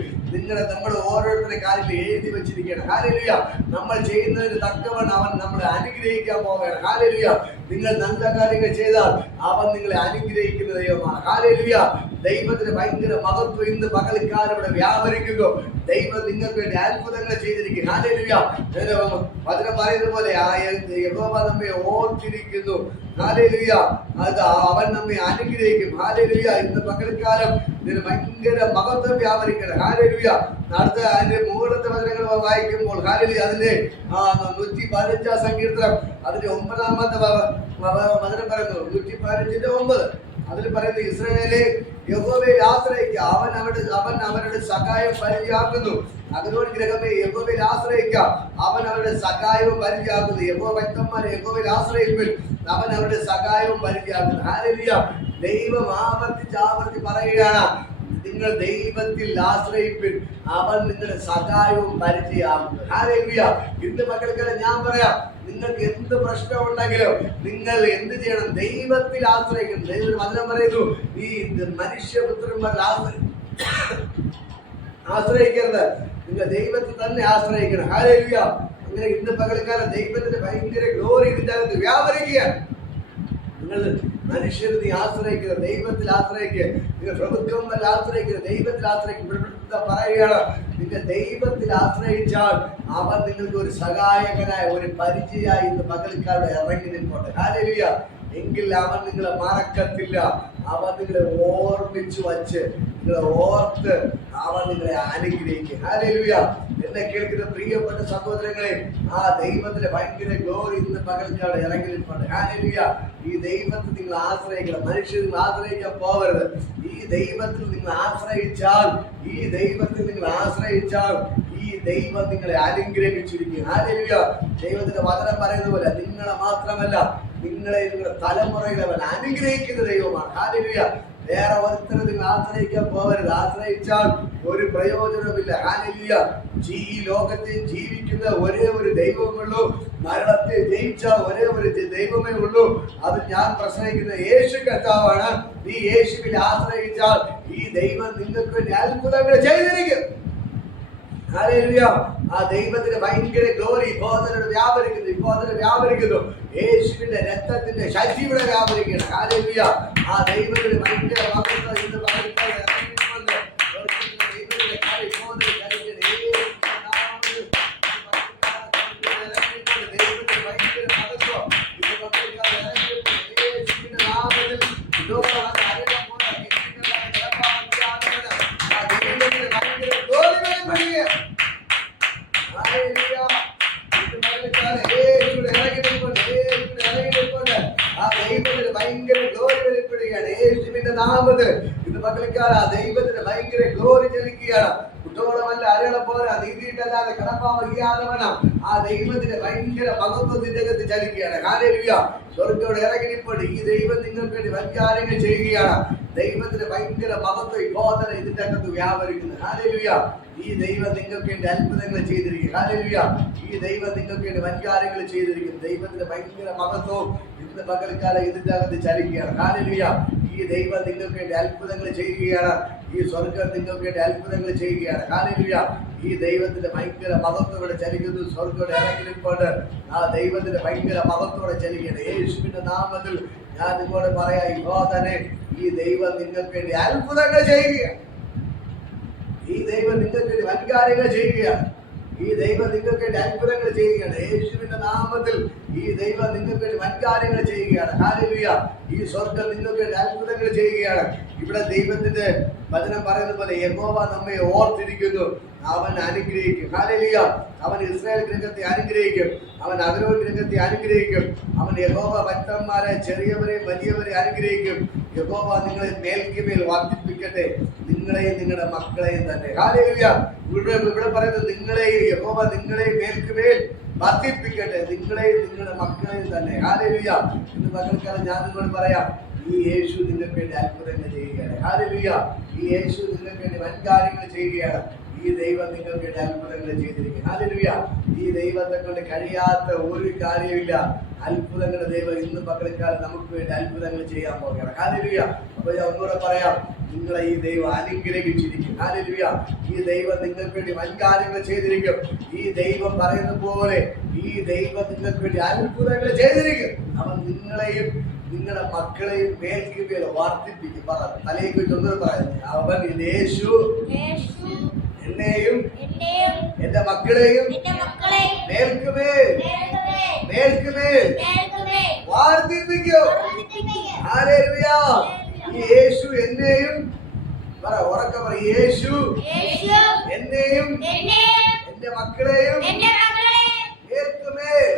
നമ്മൾ ഓരോരുത്തരുടെ കാര്യങ്ങൾ എഴുതി വെച്ചിരിക്കുകയാണ്. ഹല്ലേലൂയ. നമ്മൾ ചെയ്യുന്നതിന് തക്കവണ്ണം അവൻ നമ്മളെ അനുഗ്രഹിക്കാൻ പോവുകയാണ്. ഹല്ലേലൂയ. നിങ്ങൾ നല്ല കാര്യങ്ങൾ ചെയ്താൽ അവൻ നിങ്ങളെ അനുഗ്രഹിക്കുന്ന ദൈവമാണ്. ഹല്ലേലൂയ. ദൈവത്തിന് ഭയങ്കര മഹത്വം ഇന്ന് പകൽക്കാലം ഇവിടെ വ്യാപരിക്കുന്നു. ദൈവം നിങ്ങൾക്ക് വേണ്ടി അത്ഭുതങ്ങൾ ചെയ്തിരിക്കും. ഹല്ലേലൂയ. വചനം പറയുന്നത് പോലെ യഹോവ നമ്മെ ഓർത്തിരിക്കുന്നു. ഹല്ലേലൂയ. അത് അവൻ നമ്മെ അനുഗ്രഹിക്കും. ഹല്ലേലൂയ. ഇന്ന് പകൽക്കാലം ഇതിന് ഭയങ്കര മഹത്വം വ്യാപരിക്കണം. ഹല്ലേലൂയ. അടുത്ത അതിന്റെ മുകളിലത്തെ വചനങ്ങൾ വായിക്കുമ്പോൾ ഹല്ലേലൂയ, അതിന്റെ 115 സങ്കീർത്തനം അതിന്റെ 9-ാമത്തെ വചനം പറയുന്നു. 115:9 അതിൽ പറയുന്നത്, ഇസ്രായേലേ യഹോവയിൽ ആശ്രയിക്കുക, അവൻ അവരുടെ സഹായം പരിചയാക്കുന്നു. അതിനോട് ഗ്രഹമേ യഹോവയിൽ ആശ്രയിക്കുക, അവൻ അവരുടെ സഹായവും പരിചയാക്കുന്നു. യഹോവ ഭക്തന്മാരെ യഹോവയിൽ ആശ്രയിപ്പിൻ, അവൻ അവരുടെ സഹായവും പരിചയാക്കുന്നു. ഹല്ലേലൂയ. ദൈവം ആവർത്തിച്ച് പറയുകയാണ്, നിങ്ങൾ ദൈവത്തിൽ ആശ്രയിപ്പിൻ, അവൻ നിങ്ങളുടെ സഹായവും പരിചയമാകും. ഹല്ലേലൂയ. ഇന്ന് മക്കൾക്കെല്ലാം ഞാൻ പറയാം, നിങ്ങൾക്ക് എന്ത് പ്രശ്നമുണ്ടെങ്കിലും നിങ്ങൾ എന്ത് ചെയ്യണം? ദൈവത്തിൽ ആശ്രയിക്കണം. ദൈവം വചനം പറയുന്നു, ഈ മനുഷ്യപുത്രന്മാരിൽ ആശ്രയിക്കരുത്, നിങ്ങൾ ദൈവത്തിൽ തന്നെ ആശ്രയിക്കണം. ഹല്ലേലൂയ. അങ്ങനെ ഇന്ന് പകൽക്കാലം ദൈവത്തിന്റെ ഭയങ്കര ഗ്ലോറി ഇതിന്റെ അകത്ത് വ്യാപരിക്കുകയാണ്. നിങ്ങൾ മനുഷ്യർ നീ ആശ്രയിക്കുക, ദൈവത്തിൽ ആശ്രയിക്കുക. നിങ്ങൾ പ്രഭുത്വങ്ങളിൽ ആശ്രയിക്കുക, ദൈവത്തിൽ ആശ്രയിക്കുക. പറയുകയാണ്, നിങ്ങൾ ദൈവത്തിൽ ആശ്രയിച്ചാൽ അവൻ നിങ്ങൾക്ക് ഒരു സഹായകനായ, ഒരു പരിചയമായി ഇന്ന് പകൽക്കാരുടെ ഇറങ്ങി നിൽക്കട്ടെ. ഹല്ലേലൂയ. എങ്കിൽ അവൻ നിങ്ങളെ മറക്കത്തില്ല. അവൻ നിങ്ങളെ ഓർമ്മിച്ചു വച്ച്, നിങ്ങളെ ഓർത്ത് അവൻ നിങ്ങളെ അനുഗ്രഹിക്കും. ഹല്ലേലൂയ. എന്നെ കേൾക്കുന്ന പ്രിയപ്പെട്ട സഹോദരങ്ങളെ, ആ ദൈവത്തിന്റെ ഭയങ്കര ഗ്ലോറി ഇന്ന് പകൽക്കാട് ഇറങ്ങി നിൽപ്പുണ്ട്. ഹല്ലേലൂയ. ഈ ദൈവത്തിൽ നിങ്ങൾ ആശ്രയിക്കണം. മനുഷ്യർ നിങ്ങൾ ആശ്രയിക്കാൻ പോകരുത്. ഈ ദൈവത്തിൽ നിങ്ങൾ ആശ്രയിച്ചാൽ, ഈ ദൈവത്തിൽ നിങ്ങൾ ആശ്രയിച്ചാൽ ഈ ദൈവം നിങ്ങളെ അനുഗ്രഹിച്ചിരിക്കും. ഹല്ലേലൂയ. ദൈവത്തിന്റെ വചനം പറയുന്ന പോലെ നിങ്ങളെ മാത്രമല്ല, നിങ്ങളുടെ തലമുറയിൽ അവൻ അനുഗ്രഹിക്കുന്ന ദൈവമാണ്. ഹല്ലേലൂയ. വേറെ ഒരുത്തരം നിങ്ങൾ ആശ്രയിക്കാൻ പോകരുത്. ആശ്രയിച്ചാൽ ഒരു പ്രയോജനമില്ല. ഹല്ലേലൂയ. ഈ ലോകത്തിൽ ജീവിക്കുന്ന ഒരേ ഒരു ദൈവമുള്ളൂ. മരണത്തെ ജയിച്ച ഒരേ ഒരു ദൈവമേ ഉള്ളൂ. അത് ഞാൻ പ്രസംഗിക്കുന്ന യേശു കർത്താവാണ്. നീ യേശുവിൽ ആശ്രയിച്ചാൽ ഈ ദൈവം നിങ്ങൾക്ക് വേണ്ടി അത്ഭുതങ്ങൾ ചെയ്തിരിക്കും. ഹല്ലേലൂയ. ആ ദൈവത്തിന്റെ ഭയങ്കര ഗ്ലോറി ഇപ്പോൾ അതിന് വ്യാപരിക്കുന്നു. യേശുവിന്റെ രക്തത്തിന്റെ ശക്തി ഇവിടെ വ്യാപരിക്കണം. ഹല്ലേലൂയ. ആ ദൈവത്തിന്റെ ഭയങ്കര മഹത്വം ഇന്ന് ദൈവത്തിന്റെ ഭയങ്കര ഗ്ലോറി ചലിക്കുകയാണ്. കുറ്റോളമല്ല അരളം പോരാ, നീതിയിട്ടല്ലാതെ കടപ്പാവയ്യാതെ വേണം. ആ ദൈവത്തിന്റെ ഭയങ്കര മഹത്വത്തിന്റെ അകത്ത് ചലിക്കുകയാണ്. ഹല്ലേലൂയ. സ്വർഗ്ഗത്തോടെ ഇറങ്ങിപ്പോട്ട് ഈ ദൈവം നിങ്ങൾക്ക് വേണ്ടി വൻകാര്യങ്ങൾ ചെയ്യുകയാണ്. ദൈവത്തിന്റെ ഭയങ്കര മഹത്വം ഇപ്പോൾ ഇതിന്റെ അകത്ത് വ്യാപരിക്കുന്നു. ഹല്ലേലൂയ. ഈ ദൈവം നിങ്ങൾക്ക് വേണ്ടി അത്ഭുതങ്ങൾ ചെയ്തിരിക്കും. ഹല്ലേലൂയ. ഈ ദൈവം നിങ്ങൾക്ക് വേണ്ടി വൻകാര്യങ്ങൾ ചെയ്തിരിക്കും. ദൈവത്തിന്റെ ഭയങ്കര മഹത്വവും ഇന്ന് പകൽക്കാലം ഇതിന്റെ അകത്ത് ചലിക്കുകയാണ്. ഹല്ലേലൂയ. ഈ ദൈവം നിങ്ങൾക്ക് വേണ്ടി അത്ഭുതങ്ങൾ ചെയ്യുകയാണ്. ഈ സ്വർഗം നിങ്ങൾക്ക് വേണ്ടി അത്ഭുതങ്ങൾ ചെയ്യുകയാണ്. ഹല്ലേലൂയ. ഈ ദൈവത്തിന്റെ ഭയങ്കര മഹത്വത്തോടെ ചലിക്കുന്നു. സ്വർഗ്ഗത്തോടെ ഇറങ്ങി നിൽക്കൊണ്ട് ആ ദൈവത്തിന്റെ ഭയങ്കര മഹത്വത്തോടെ ചലിക്കുകയാണ്. യേശുവിന്റെ നാമത്തിൽ ഞാൻ നിങ്ങളോട് പറയാം, ഇപ്പോൾ തന്നെ ഈ ദൈവം നിങ്ങൾക്ക് വേണ്ടി അത്ഭുതങ്ങൾ ചെയ്യുകയാണ്. ഈ ദൈവം നിങ്ങൾക്ക് വേണ്ടി വൻകാര്യങ്ങൾ ചെയ്യുകയാണ്. ഈ ദൈവം നിങ്ങൾക്ക് വേണ്ടി അത്ഭുതങ്ങൾ ചെയ്യുകയാണ്. യേശുവിന്റെ നാമത്തിൽ ഈ ദൈവം നിങ്ങൾക്ക് വേണ്ടി വൻകാര്യങ്ങൾ ചെയ്യുകയാണ്. ഹല്ലേലൂയ. ഈ സ്വർഗ്ഗം നിങ്ങൾക്ക് വേണ്ടി അത്ഭുതങ്ങൾ ചെയ്യുകയാണ്. ഇവിടെ ദൈവത്തിന്റെ വചനം പറയുന്ന പോലെ യഹോവ നമ്മെ ഓർത്തിരിക്കുന്നു, അവൻ അനുഗ്രഹിക്കും. ഹല്ലേലൂയ. അവൻ ഇസ്രായേൽ ഗൃഹത്തെ അനുഗ്രഹിക്കും, അവൻ അഹരോൻ ഗൃഹത്തെ അനുഗ്രഹിക്കും, അവൻ യഹോവ ഭക്തന്മാരെ ചെറിയവരെയും വലിയവരെ അനുഗ്രഹിക്കും. യഹോവ നിങ്ങളെ മേൽക്കുമേൽ വർദ്ധിപ്പിക്കട്ടെ, നിങ്ങളെയും നിങ്ങളുടെ മക്കളെയും തന്നെ. ഹല്ലേലൂയ. ഇവിടെ പറയുന്നത് നിങ്ങളെയും യഹോവ നിങ്ങളെയും മേൽക്കുമേൽ വർദ്ധിപ്പിക്കട്ടെ, നിങ്ങളെയും നിങ്ങളുടെ മക്കളെയും തന്നെ. ഹല്ലേലൂയ. ഇന്ന് പകൽക്കാലം ഞാൻ നിങ്ങളോട് പറയാം, ഈ യേശു നിങ്ങൾക്ക് വേണ്ടി അത്ഭുതങ്ങൾ ചെയ്യുകയാണ്. ഹല്ലേലൂയ. ഈ യേശു നിങ്ങൾക്ക് വേണ്ടി വൻകാര്യങ്ങൾ ചെയ്യുകയാണ്. ഈ ദൈവം നിങ്ങൾക്ക് വേണ്ടി അത്ഭുതങ്ങൾ ചെയ്തിരിക്കുന്നു. ഹല്ലേലൂയ. ഈ ദൈവത്തെ കൊണ്ട് കഴിയാത്ത ഒരു കാര്യമില്ല. അത്ഭുതങ്ങളുടെ ദൈവം ഇന്ന് പകൽക്കാലം നമുക്ക് വേണ്ടി അത്ഭുതങ്ങൾ ചെയ്യാൻ പോകുകയാണ്. ഹല്ലേലൂയ. അപ്പൊ ഞാൻ ഒന്നുകൂടെ പറയാം, നിങ്ങളെ ഈ ദൈവം അനുഗ്രഹിച്ചിരിക്കും. ഹല്ലേലൂയ. ഈ ദൈവം നിങ്ങൾക്ക് വേണ്ടി വൻകാര്യങ്ങൾ ചെയ്തിരിക്കും. ഈ ദൈവം പറയുന്ന പോലെ ഈ ദൈവം നിങ്ങൾക്ക് വേണ്ടി അത്ഭുതങ്ങൾ ചെയ്തിരിക്കും. അവൻ നിങ്ങളെയും നിങ്ങളുടെ മക്കളെയും മേൽക്കുമേൽ വർദ്ധിപ്പിക്കും. തലയിൽ വെച്ചൊന്നും പറയുന്നത്, അവൻ യേശു എന്നെയും എന്റെ മക്കളെയും മേൽക്കുമേൽ വർദ്ധിപ്പിക്കും. ഹല്ലേലൂയ. ഈ യേശു എന്നെയും ഉറക്കെ പറ, യേശു എന്നെയും എന്റെ മക്കളെയും മേൽക്കുമേൽ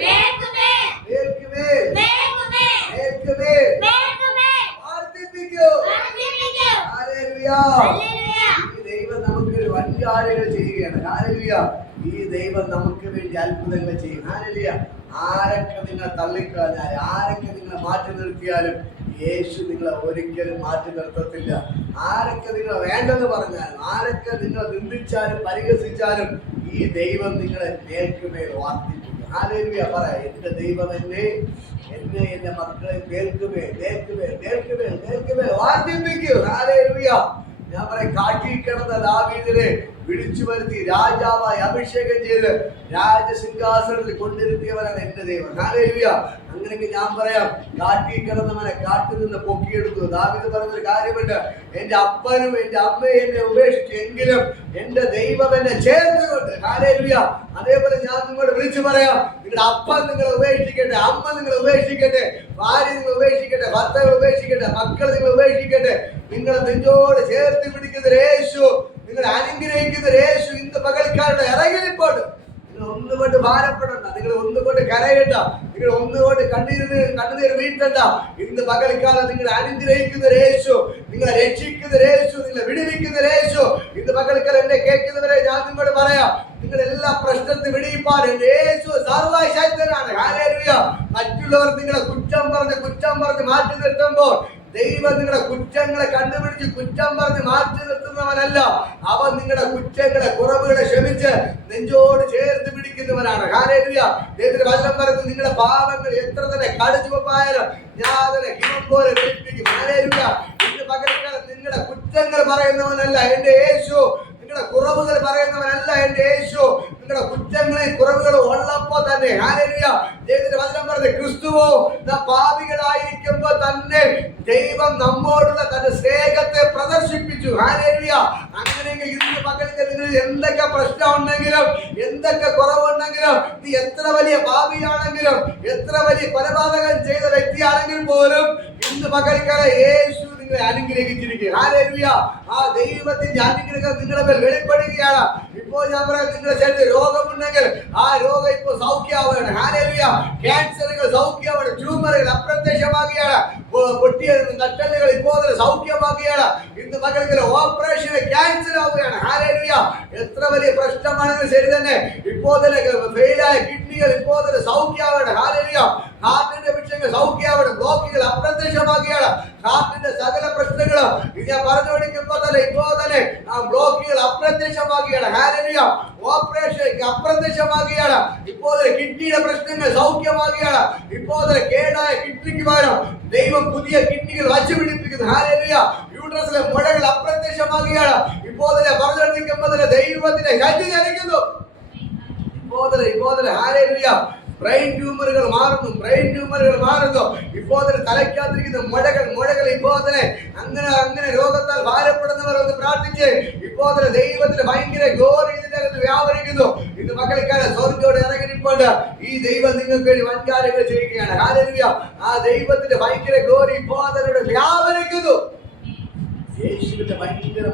വർദ്ധിപ്പിക്കും. ഹല്ലേലൂയ. ഈ ദൈവം നമുക്ക് വൻകാര്യങ്ങൾ ചെയ്യുകയാണ്. ഹല്ലേലൂയ. ഈ ദൈവം നമുക്ക് വേണ്ടി അത്ഭുതങ്ങൾ ചെയ്യും. ഹല്ലേലൂയ. ആരൊക്കെ നിങ്ങൾ തള്ളിക്കളഞ്ഞാലും, ആരൊക്കെ നിങ്ങളെ മാറ്റി നിർത്തിയാലും യേശു നിങ്ങളെ ഒരിക്കലും മാറ്റി നിർത്തത്തില്ല. ആരൊക്കെ നിങ്ങളെ വേണ്ടെന്ന് പറഞ്ഞാലും, ആരൊക്കെ നിങ്ങളെ നിന്ദിച്ചാലും പരിഹസിച്ചാലും ഈ ദൈവം നിങ്ങളെ മേൽക്കുമേൽ വർദ്ധിപ്പിക്കും. ഹല്ലേലൂയ. പറ, എന്റെ ദൈവം എന്നെ എന്റെ മക്കളെ മേൽക്കുമേൽ വർദ്ധിപ്പിക്കും. ഹല്ലേലൂയ. ഞാൻ പറയാം, കാട്ടിൽ കിടന്ന ദാവീദിനെ വിളിച്ചു വരുത്തി രാജാവായി അഭിഷേകം ചെയ്ത് രാജസിംഹാസനത്തിൽ കൊണ്ടിരുത്തിയവനാണ് എന്റെ ദൈവം. ഹല്ലേലൂയ. അങ്ങനെയൊക്കെ ഞാൻ പറയാം, കാട്ടിൽ കിടന്നവനെ കാട്ടിൽ നിന്ന് പൊക്കിയെടുത്തു. ദാവീദ് പറഞ്ഞൊരു കാര്യമുണ്ട്, എന്റെ അപ്പനും എന്റെ അമ്മയും എന്നെ ഉപേക്ഷിച്ചു, എങ്കിലും എന്റെ ദൈവം എന്നെ ചേർത്തുകൊണ്ട്. ഹല്ലേലൂയ. അതേപോലെ ഞാൻ നിങ്ങളോട് വിളിച്ചു പറയാം, നിങ്ങളുടെ അപ്പൻ നിങ്ങളെ ഉപേക്ഷിക്കട്ടെ, അമ്മ നിങ്ങളെ ഉപേക്ഷിക്കട്ടെ, ഭാര്യ നിങ്ങൾ ഉപേക്ഷിക്കട്ടെ, ഭർത്താവ് ഉപേക്ഷിക്കട്ടെ, മക്കൾ നിങ്ങൾ ഉപേക്ഷിക്കട്ടെ, നിങ്ങളെ നെഞ്ചോട് ചേർത്ത് പിടിക്കുന്ന യേശു, നിങ്ങളെ അനുഗ്രഹിക്കുന്ന യേശു ഇന്ന് പകൽക്കാരുടെ ഇറങ്ങിപ്പോട്ട്. നിങ്ങൾ ഒന്നുകൊണ്ട് ഭാരപ്പെടണ്ട, നിങ്ങൾ ഒന്നുകൊണ്ട് കരയണ്ട, നിങ്ങൾ ഒന്നുകൊണ്ട് കണ്ണുനീർ വീഴ്ത്തണ്ട. ഇന്ന് പകൽക്കാലം നിങ്ങളെ അനുഗ്രഹിക്കുന്ന യേശു, നിങ്ങളെ രക്ഷിക്കുന്ന യേശു, നിങ്ങളെ വിടുവിക്കുന്ന യേശു. ഇന്ന് പകൽക്കാലം എന്നെ കേൾക്കുന്നവരെ ഞാൻ നിങ്ങളോട് പറയാം, നിങ്ങളെല്ലാ പ്രശ്നത്തിൽ വിടിയിപ്പാൻ എന്റെ യേശു സർവശക്തനാണ്. ഹല്ലേലൂയ. മറ്റുള്ളവർ നിങ്ങളെ കുറ്റം പറഞ്ഞ് മാറ്റി നിർത്തുമ്പോൾ ദൈവം നിങ്ങളുടെ കുറ്റങ്ങളെ കണ്ടുപിടിച്ച് കുറ്റം പറഞ്ഞ് മാറ്റി നിർത്തുന്നവനല്ല. അവൻ നിങ്ങളുടെ കുറ്റങ്ങളെ കുറവുകളെ ക്ഷമിച്ച് നെഞ്ചോട് ചേർത്ത് പിടിക്കുന്നവനാണ്. ഹല്ലേലൂയ. ദൈവത്തിന്റെ വചനം പറയുന്നത്, നിങ്ങളുടെ പാപങ്ങൾ എത്ര തന്നെ കടുചുവപ്പായാലും ഞാൻ അതിനെ ഹിമം പോലെ വെളുപ്പിക്കും. ഹല്ലേലൂയ. ഇന്ന് പകൽക്കാലം നിങ്ങളുടെ കുറ്റങ്ങൾ പറയുന്നവനല്ല എന്റെ യേശു, നിങ്ങളുടെ കുറവുകൾ പറയുന്നവനല്ല എന്റെ യേശു. നിങ്ങളുടെ കുറ്റങ്ങളെ കുറവുകളും ഉള്ളപ്പോ തന്നെ, ഹല്ലേലൂയ, ദൈവത്തിന്റെ വചനം പറഞ്ഞത്, ക്രിസ്തുവോ നാം പാപികളായിരിക്കുമ്പോ തന്നെ ദൈവം നമ്മോടുള്ള തന്റെ സ്നേഹത്തെ പ്രദർശിപ്പിച്ചു. ഹല്ലേലൂയ. അങ്ങനെയെങ്കിൽ ഇന്ന് പകൽക്കാലം നിങ്ങൾ എന്തൊക്കെ പ്രശ്നം ഉണ്ടെങ്കിലും, എന്തൊക്കെ കുറവുണ്ടെങ്കിലും, നീ എത്ര വലിയ പാപിയാണെങ്കിലും, എത്ര വലിയ കൊലപാതകം ചെയ്ത വ്യക്തിയാണെങ്കിൽ പോലും ഇന്ന് പകൽക്കാലം യേശു നിങ്ങളെ അനുഗ്രഹിച്ചിരിക്കുക. ഹല്ലേലൂയ. ആ ദൈവത്തിന്റെ അനുഗ്രഹം നിങ്ങളുടെ മേൽ വെളിപ്പെടുകയാണ്. ഇപ്പോൾ ഞാൻ പറയാം, നിങ്ങളുടെ ശരീരത്തിൽ രോഗമുണ്ടെങ്കിൽ ആ രോഗം ഇപ്പോൾ സൗഖ്യമാവുകയാണ്. ഹല്ലേലൂയ. ക്യാൻസറുകൾ സൗഖ്യമാണ്, ട്യൂമറുകൾ അപ്രത്യക്ഷമാകുകയാണ്, പൊട്ടിയ നട്ടലുകൾ ഇപ്പോൾ സൗഖ്യമാകുകയാണ്. ഇന്ന് പകൽക്കാലം ഓപ്പറേഷൻ ക്യാൻസർ ആവുകയാണ്. ഹല്ലേലൂയ. എത്ര വലിയ പ്രശ്നമാണെങ്കിലും ശരി തന്നെ ഇപ്പോൾ തന്നെ ഫെയിലായ കിഡ്നികൾ ഇപ്പോൾ തന്നെ സൗഖ്യമാവുകയാണ്. ഹല്ലേലൂയ. ഹാർട്ടിന്റെ വിഷയങ്ങൾ സൗഖ്യമാവണം, ബ്ലോക്കുകൾ അപ്രത്യക്ഷമാകുകയാണ്. ഹാർട്ടിന്റെ സകല പ്രശ്നങ്ങളും ഞാൻ പറഞ്ഞുകൊണ്ടിരിക്കുമ്പോൾ തന്നെ ഇപ്പോൾ തന്നെ ആ ബ്ലോക്കുകൾ അപ്രത്യക്ഷമാകുകയാണ്. ഹല്ലേലൂയ. ഓപ്പറേഷൻ അപ്രത്യക്ഷമാകുകയാണ്. ഇപ്പോൾ കിഡ്നിയുടെ പ്രശ്നങ്ങൾ സൗഖ്യമാകുകയാണ്. ഇപ്പോൾ കേടായ കിഡ്നിക്ക് പകരം ദൈവം പുതിയ കിഡ്നികൾ വച്ചുപിടിപ്പിക്കുന്നു. ഹല്ലേലൂയ. യൂട്രസിലെ മുഴകൾ അപ്രത്യക്ഷമാകുകയാണ്. ഇപ്പോൾ തന്നെ പറഞ്ഞുകൊണ്ടിരിക്കുമ്പോൾ തന്നെ ദൈവത്തിന്റെ കൈ ചലിക്കുന്നു. ഹല്ലേലൂയ. ബ്രെയിൻ ട്യൂമറുകൾ മാറുന്നു. ഇപ്പോൾ തന്നെ തലയ്ക്കകത്തിരിക്കുന്ന മുഴകൾ ഇപ്പോൾ തന്നെ അങ്ങനെ രോഗത്താൽ ഭാരപ്പെടുന്നവർ ഒന്ന് പ്രാർത്ഥിച്ച് ഇപ്പോൾ തന്നെ ദൈവത്തിന്റെ ഭയങ്കര ഗ്ലോറി ഇതിന്റെ അകത്ത് വ്യാപരിക്കുന്നു. ഇന്ന് മക്കൾക്കാരെ സ്വർഗ്ഗത്തോടെ ഇറങ്ങിയിട്ടുണ്ട്. ഈ ദൈവം നിങ്ങൾക്ക് വേണ്ടി വൻകാര്യങ്ങൾ ചെയ്യുകയാണ്. ഹല്ലേലൂയ. ആ ദൈവത്തിന്റെ ഭയങ്കര ഗ്ലോറി ഇപ്പോൾ തന്നെ വ്യാപരിക്കുന്നു. യേശുവിന്റെ ഭയങ്കര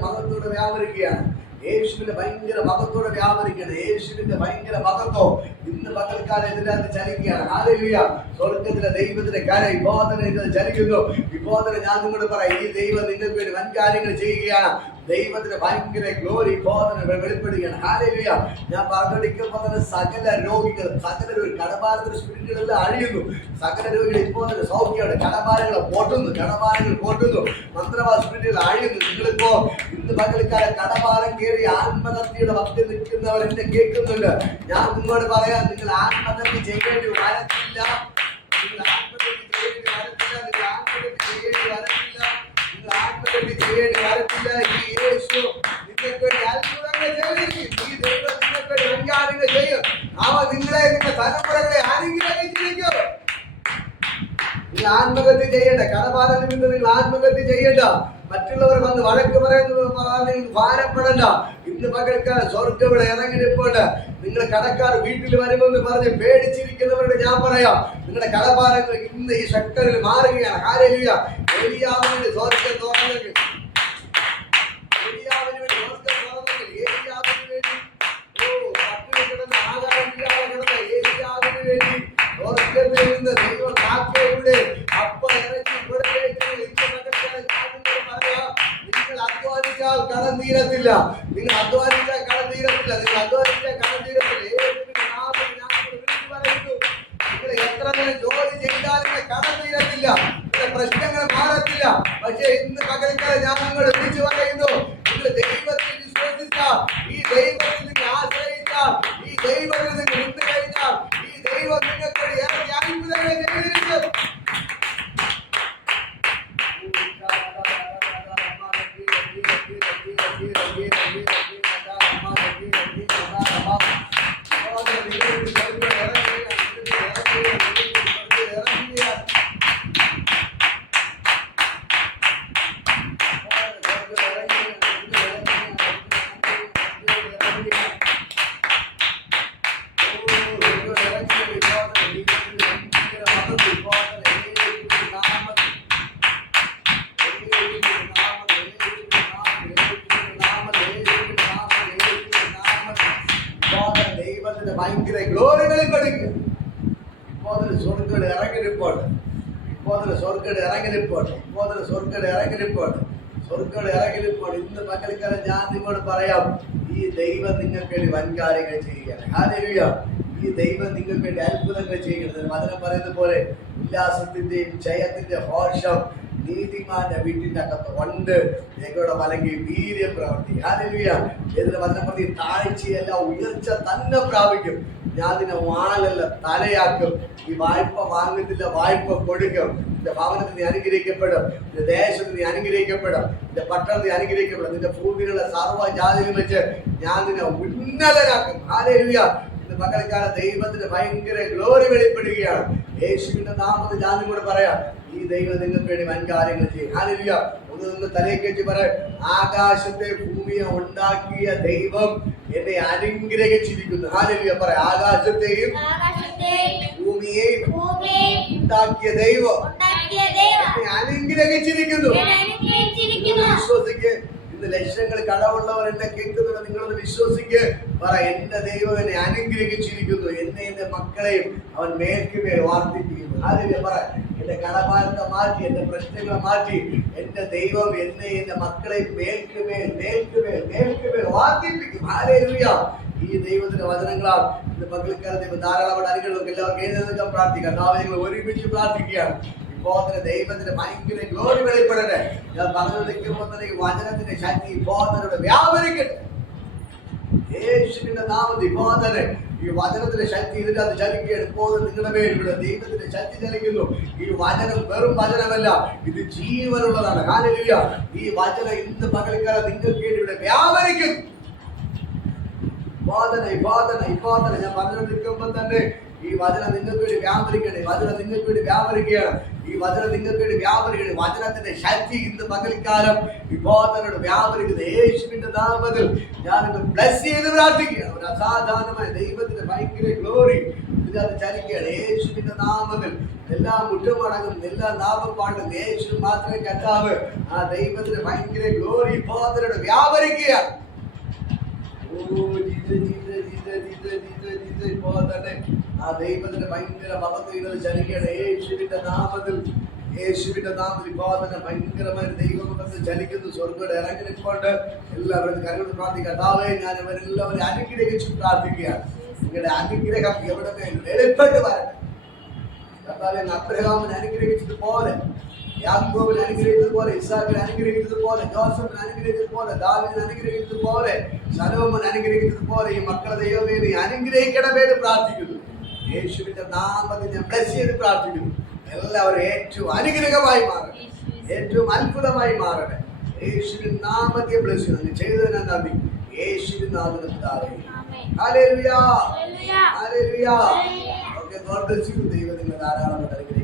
മഹത്വത്തോടെ വ്യാപരിക്കുകയാണ്. യേശുവിന്റെ ഭയങ്കര മഹത്വം ഇന്ന് പകൽക്കാലം ഇതിനകത്ത് ചലിക്കുകയാണ്. ഹല്ലേലൂയ. സ്വർഗ്ഗത്തിലെ ദൈവത്തിന്റെ കര ഇപ്പോൾ തന്നെ ഇതിനകത്ത് ചലിക്കുന്നു. ഇപ്പോൾ തന്നെ ഞാൻ നിങ്ങളോട് പറയാം, ഈ ദൈവം നിങ്ങൾക്ക് വേണ്ടി വൻകാര്യങ്ങൾ ചെയ്യുകയാണ്. ദൈവത്തിന്റെ ഭയങ്കര ഗ്ലോറി ഇപ്പോൾ തന്നെ വെളിപ്പെടുകയാണ്. ഹല്ലേലൂയ. ഞാൻ പറഞ്ഞിരിക്കുമ്പോൾ തന്നെ സകല രോഗികൾ, കടഭാരത്തിന്റെ സ്പിരിറ്റുകളെല്ലാം അഴിയുന്നു. സകല രോഗികൾ ഇപ്പോൾ തന്നെ സൗഖ്യമാണ്. കടഭാരങ്ങൾ പൊട്ടുന്നു. മന്ത്രവാദ സ്പിരിറ്റുകൾ അഴിയുന്നു. നിങ്ങളിപ്പോ ഇന്ന് പകൽക്കാലം കടഭാരം കയറി ആത്മഹത്യയുടെ വക്കിൽ നിൽക്കുന്നവർ എന്നെ കേൾക്കുന്നുണ്ട്. ഞാൻ നിങ്ങളോട് പറയാം, നിങ്ങൾ ആത്മഹത്യ ചെയ്യേണ്ടി വരത്തില്ല. ഈ യേശു നിങ്ങൾക്ക് വേണ്ടി അത്ഭുതങ്ങൾ ചെയ്തിരിക്കും. ഈ ദൈവം നിങ്ങൾക്ക് വേണ്ടി വൻകാര്യങ്ങൾ ചെയ്യും. അവൻ നിങ്ങളെ, നിങ്ങളുടെ തലമുറകളെ അനുഗ്രഹിച്ചിരിക്കും. നിങ്ങൾ ആത്മഹത്യ ചെയ്യേണ്ട. കടബാധ നിമിത്തം നിങ്ങൾ ആത്മഹത്യ ചെയ്യേണ്ട. മറ്റുള്ളവർ വന്ന് വഴക്ക് പറയുന്നത് ഭാരപ്പെടണ്ട. ഇന്ന് പകൽക്കാലം സ്വർഗ്ഗം ഇവിടെ ഇറങ്ങിപ്പോണ്ട്. നിങ്ങൾ കടക്കാർ വീട്ടിൽ വരുമെന്ന് പറഞ്ഞ് പേടിച്ചിരിക്കുന്നവരോട് ഞാൻ പറയാം, നിങ്ങളുടെ കടഭാരങ്ങൾ ഇന്ന് ഈ ശക്തരിൽ മാറുകയാണ്. ഹല്ലേലൂയ. ഏലിയാവിന് സ്വർഗ്ഗം തുറന്നെങ്കിൽ, ഏലിയാവിന് വേണ്ടി സ്വർഗ്ഗത്തിൽ നിന്ന് ദൈവം കാക്കയുടെ അപ്പ ഇറക്കി നിങ്ങൾ അധ്വാനിച്ചാൽ കടം തീരത്തില്ല. നിങ്ങൾ എത്ര ജോലി ചെയ്താലും കടം തീരത്തില്ല. പ്രശ്നങ്ങൾ മാറത്തില്ല. പക്ഷേ ഇന്ന് പകൽക്കാലം ഞാൻ നിങ്ങളോട് വിളിച്ചു പറയുന്നു, നിങ്ങൾ ദൈവത്തിൽ വിശ്വസിച്ചാൽ, ഈ ദൈവത്തിൽ നിങ്ങൾ ആശ്രയിച്ചാൽ, ഈ ദൈവത്തിൽ നിങ്ങൾ നിന്ന് കഴിഞ്ഞാൽ, ഈ ദൈവം നിങ്ങൾക്ക് ഇറങ്ങി അത്ഭുതങ്ങൾ ചെയ്തിരിക്കും. ഭയങ്കര ഗ്ലോറി വെളിപ്പെടുക. ഇപ്പോൾ സ്വർഗ്ഗം ഇറങ്ങിപ്പോട്ടെ. ഇന്ന് പകൽക്കാലം ഞാൻ നിങ്ങളോട് പറയാം, ഈ ദൈവം നിങ്ങൾക്ക് വേണ്ടി വൻകാര്യങ്ങൾ ചെയ്യുകയാണ്. ഹല്ലേലൂയ. ഈ ദൈവം നിങ്ങൾക്ക് വേണ്ടി അത്ഭുതങ്ങൾ ചെയ്യുന്നത്. വചനം പറയുന്നത് പോലെ ഉല്ലാസത്തിന്റെയും ജയത്തിന്റെ ഹോഷം നീതിമാന്റെ വീട്ടിന്റെ അകത്ത് ഉണ്ട്. ഞങ്ങളുടെ വലങ്കി വീര്യം പ്രവർത്തി. ഹല്ലേലൂയ. ഇതിന്റെ വചനം പ്രതി താഴ്ചയല്ല ഉയർച്ച തന്നെ പ്രാപിക്കും. ഞാൻ ഇതിനെ വാളല്ല തലയാക്കും. ഈ വായ്പ വാങ്ങുന്നില്ല, വായ്പ കൊടുക്കും. നിന്റെ ഭവനത്തിൽ നീ അനുഗ്രഹിക്കപ്പെടും. നിന്റെ ദേശത്ത് നീ അനുഗ്രഹിക്കപ്പെടും. നിന്റെ പട്ടണത്തിൽ നീ അനുഗ്രഹിക്കപ്പെടും. നിന്റെ ഭൂമിയിലുള്ള സർവ്വജാതികളും വെച്ച് ഞാൻ നിന്നെ ഉന്നതനാക്കും. ഹല്ലേലൂയ. ഇന്ന് പകൽക്കാലം ദൈവത്തിന് ഭയങ്കര ഗ്ലോറി വെളിപ്പെടുകയാണ്. യേശുവിന്റെ നാമത്തിൽ ഞാൻ നിങ്ങളോട് പറയാം, ഈ ദൈവം നിങ്ങൾക്ക് വേണ്ടി വൻകാര്യങ്ങൾ ചെയ്യും. ഹല്ലേലൂയ. ഒന്ന് തലയ്ക്ക് വെച്ച് പറയാം, ആകാശത്തെ ഭൂമിയെ ഉണ്ടാക്കിയ ദൈവം എന്നെ അനുഗ്രഹിച്ചിരിക്കുന്നു. ഹല്ലേലൂയ. പറയാം, ആകാശത്തെയും ഭൂമിയെയും ഉണ്ടാക്കിയ ദൈവം എന്നെ അനുഗ്രഹിച്ചിരിക്കുന്നു. വിശ്വസിക്ക്. ഇന്ന് ലക്ഷങ്ങൾ കടമുള്ളവർ എന്നെ കേൾക്കുന്നുണ്ട്. നിങ്ങളൊന്ന് വിശ്വസിക്ക്. പറ, എന്റെ ദൈവം എന്നെ അനുഗ്രഹിച്ചിരിക്കുന്നു. എന്നെ എന്റെ മക്കളെയും അവൻ മേൽക്കുമേൽ വർദ്ധിപ്പിക്കുന്നു. ഹല്ലേലൂയ. പറ, എന്റെ കടഭാരത്തെ മാറ്റി, എന്റെ പ്രശ്നങ്ങളെ മാറ്റി, എന്റെ ദൈവം എന്നെ എന്റെ മക്കളെ മേൽക്കുമേൽ വർദ്ധിപ്പിക്കും. ഹല്ലേലൂയ. ഈ ദൈവത്തിന്റെ വചനങ്ങളാൽ ഇന്ന് പകൽക്കാലം ദൈവം ധാരാളം അനുഗ്രഹം എല്ലാവർക്കും എഴുന്നേൽക്കാൻ പ്രാർത്ഥിക്കാം. നിങ്ങൾ ഒരുമിച്ച് പ്രാർത്ഥിക്കുകയാണ്. ഇപ്പോൾ തന്നെ ദൈവത്തിന്റെ ഭയങ്കര ഗ്ലോറി വെളിപ്പെടട്ടെ. ഞാൻ പറഞ്ഞിരിക്കുമ്പോൾ തന്നെ ഈ വചനത്തിന്റെ ശക്തി ഇപ്പോൾ തന്നെ വ്യാപരിക്കട്ടെ. യേശുവിന്റെ നാമത്തിൽ ഇപ്പോൾ തന്നെ ഈ വചനത്തിന്റെ ശക്തി ഇതിന്റെ അത് ചലിക്കുകയാണ്. ഇപ്പോൾ നിങ്ങളുടെ മേലുള്ള ദൈവത്തിന്റെ ശക്തി ചലിക്കുന്നു. ഈ വചനം വെറും വചനമല്ല, ഇത് ജീവനുള്ളതാണ്. ഹല്ലേലൂയ. ഈ വചനം ഇന്ന് പകൽക്കാലം നിങ്ങൾക്ക് വേണ്ടി ഇവിടെ വ്യാപരിക്കും. ഞാൻ പറഞ്ഞുകൊണ്ടിരിക്കുമ്പോൾ തന്നെ ഈ വചനം നിങ്ങൾക്ക് വേണ്ടി വ്യാപരിക്കണം. ഈ വചനം നിങ്ങൾക്ക് വേണ്ടി വ്യാപരിക്കുകയാണ്. ഈ വചനം നിങ്ങൾക്ക് വേണ്ടി വ്യാപരിക്കണം. വചനത്തിന്റെ ശക്തി ഇന്ന് പകൽക്കാലം വിബോധനോട് വ്യാപരിക്കുന്ന യേശുവിന്റെ നാമത്തിൽ ഞാൻ ബ്ലസ് ചെയ്ത് പ്രാർത്ഥിക്കുകയാണ്. ഒരു അസാധാരണമായ ദൈവത്തിന്റെ ഭയങ്കര ഗ്ലോറി ഇതിനകത്ത് ചലിക്കുകയാണ്. യേശുവിന്റെ നാമത്തിൽ എല്ലാ മുട്ടുമടങ്ങും, എല്ലാ നാമം പാടും. യേശു മാത്രമേ കർത്താവ്. ആ ദൈവത്തിന്റെ ഭയങ്കര ഗ്ലോറി വിബോധനോട് വ്യാപരിക്കുകയാണ്. ഇപ്പോൾ തന്നെ ആ ദൈവത്തിന്റെ ഭയങ്കര മഹത്വം ചലിക്കുകയാണ്. യേശുവിന്റെ നാമത്തിൽ, യേശുവിന്റെ നാമത്തിൽ ഇപ്പോൾ തന്നെ ഭയങ്കരമായ ദൈവമഹത്വം ചലിക്കുന്നു. സ്വർഗ്ഗം ഇറങ്ങി നിൽക്കൊണ്ട് എല്ലാവരും കരകൊണ്ട് പ്രാർത്ഥിക്കുക. കർത്താവേ, ഞാൻ ഇവരെല്ലാവരും അനുഗ്രഹിച്ച് പ്രാർത്ഥിക്കുകയാണ്. നിങ്ങളുടെ അനുഗ്രഹം എവിടെ വെളിപ്പെട്ട് വരട്ടെ. കർത്താവേ, അബ്രഹാമിനെ അനുഗ്രഹിച്ചതുപോലെ, യാക്കോബിനെ അനുഗ്രഹിച്ചതുപോലെ, ഇസ്ഹാക്കിനെ അനുഗ്രഹിച്ചതുപോലെ, ജോസഫിനെ അനുഗ്രഹിച്ചതുപോലെ, ദാവീദിനെ അനുഗ്രഹിച്ചതുപോലെ, ശലോമോനെ അനുഗ്രഹിച്ചതുപോലെ ഈ മക്കളെ ദൈവമേ നീ അനുഗ്രഹിക്കണമേ എന്ന് പ്രാർത്ഥിക്കുന്നു. യേശുവിന്റെ നാമത്തിൽ ഞാൻ ബ്ലസ് ചെയ്ത് പ്രാർത്ഥിക്കുന്നു. എല്ലാവരും ഏറ്റവും അനുഗ്രഹമായി മാറട്ടെ, ഏറ്റവും അത്ഭുതമായി മാറട്ടെ. യേശുവിൻ നാമത്തെ ബ്ലസ് ചെയ്യുന്നു. ചെയ്തതിനാ നന്ദി. യേശുവിൻ നാമത്തിൽ hallelujah, hallelujah. Okay, God bless you. ദൈവം നിങ്ങളെ ധാരാളം അനുഗ്രഹിക്കട്ടെ.